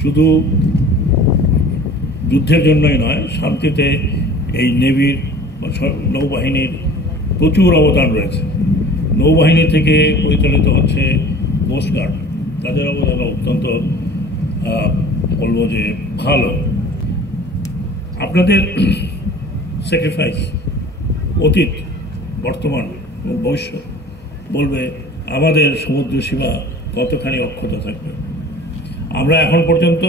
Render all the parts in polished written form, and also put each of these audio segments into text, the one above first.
শুধু যুদ্ধের জন্যই নয়, শান্তিতে এই নেভির নৌবাহিনীর প্রচুর অবদান রয়েছে। নৌবাহিনী থেকে পরিচালিত হচ্ছে কোস্টগার্ড, তাদের অবদান অত্যন্ত বলবো যে ভালো। আপনাদের স্যাক্রিফাইস অতীত, বর্তমান এবং ভবিষ্যৎ বলবে আমাদের সমুদ্র সীমা কতখানি অক্ষত থাকবে। আমরা এখন পর্যন্ত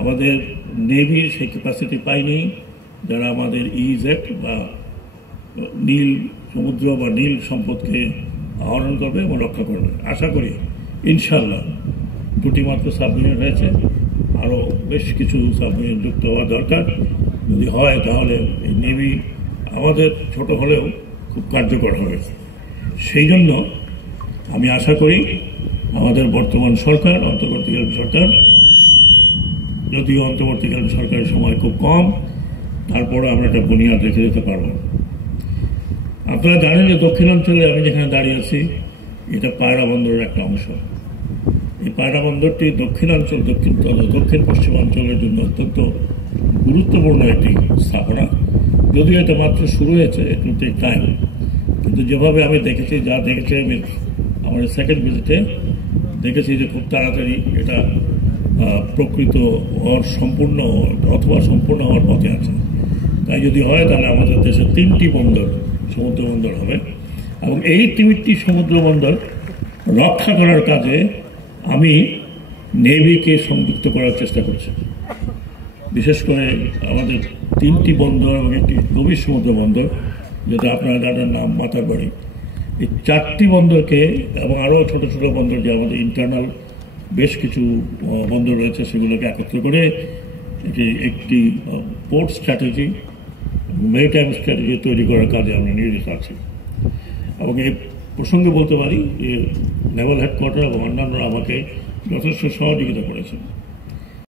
আমাদের নেভির সেই ক্যাপাসিটি পাইনি যারা আমাদের ইজেট বা নীল সমুদ্র বা নীল সম্পদকে আহরণ করবে এবং রক্ষা করবে। আশা করি ইনশাল্লাহ। দুটি মাত্র সাবমেরিন হয়েছে, আরও বেশ কিছু সাবমেরিন যুক্ত হওয়া দরকার। যদি হয় তাহলে এই নেভি আমাদের ছোট হলেও খুব কার্যকর হবে। সেই জন্য আমি আশা করি আমাদের বর্তমান সরকার, অন্তর্বর্তীকালীন সরকার, যদিও অন্তর্বর্তীকালীন সরকারের সময় খুব কম, তারপরে আমরা একটা বুনিয়াদ রেখে যেতে পারব। আপনারা জানেন যে দক্ষিণাঞ্চলে আমি যেখানে দাঁড়িয়ে আছি এটা পায়রা বন্দরের একটা অংশ। এই পায়রা বন্দরটি দক্ষিণাঞ্চল দক্ষিণ পশ্চিমাঞ্চলের জন্য অত্যন্ত গুরুত্বপূর্ণ একটি স্থাপনা। যদিও এটা মাত্র শুরু হয়েছে, একটু টেক টাইম, কিন্তু যেভাবে আমি দেখেছি, যা দেখেছি আমি আমার সেকেন্ড ভিজিটে দেখেছি যে খুব তাড়াতাড়ি এটা প্রকৃত হওয়ার সম্পূর্ণ অথবা সম্পূর্ণ হওয়ার পথে আছে। তাই যদি হয় তাহলে আমাদের দেশে 3টি বন্দর, সমুদ্র বন্দর হবে, এবং এই 3টি সমুদ্র বন্দর রক্ষা করার কাজে আমি নেভিকে সংযুক্ত করার চেষ্টা করছি। বিশেষ করে আমাদের 3টি বন্দর এবং একটি গভীর সমুদ্র বন্দর, যেটা আপনারা জানেন নাম মাতারবাড়ি, এই 4টি বন্দরকে এবং আরও ছোট ছোট বন্দর যে আমাদের ইন্টারনাল বেশ কিছু বন্দর রয়েছে সেগুলোকে একত্র করে একটি পোর্ট স্ট্র্যাটেজি, মেরিটাইম স্ট্র্যাটেজি তৈরি করার কাজে আমরা নিয়োজিত আছি। এবং এই প্রসঙ্গে বলতে পারি যে নেভাল হেডকোয়ার্টার এবং অন্যান্যরা আমাকে যথেষ্ট সহযোগিতা করেছেন।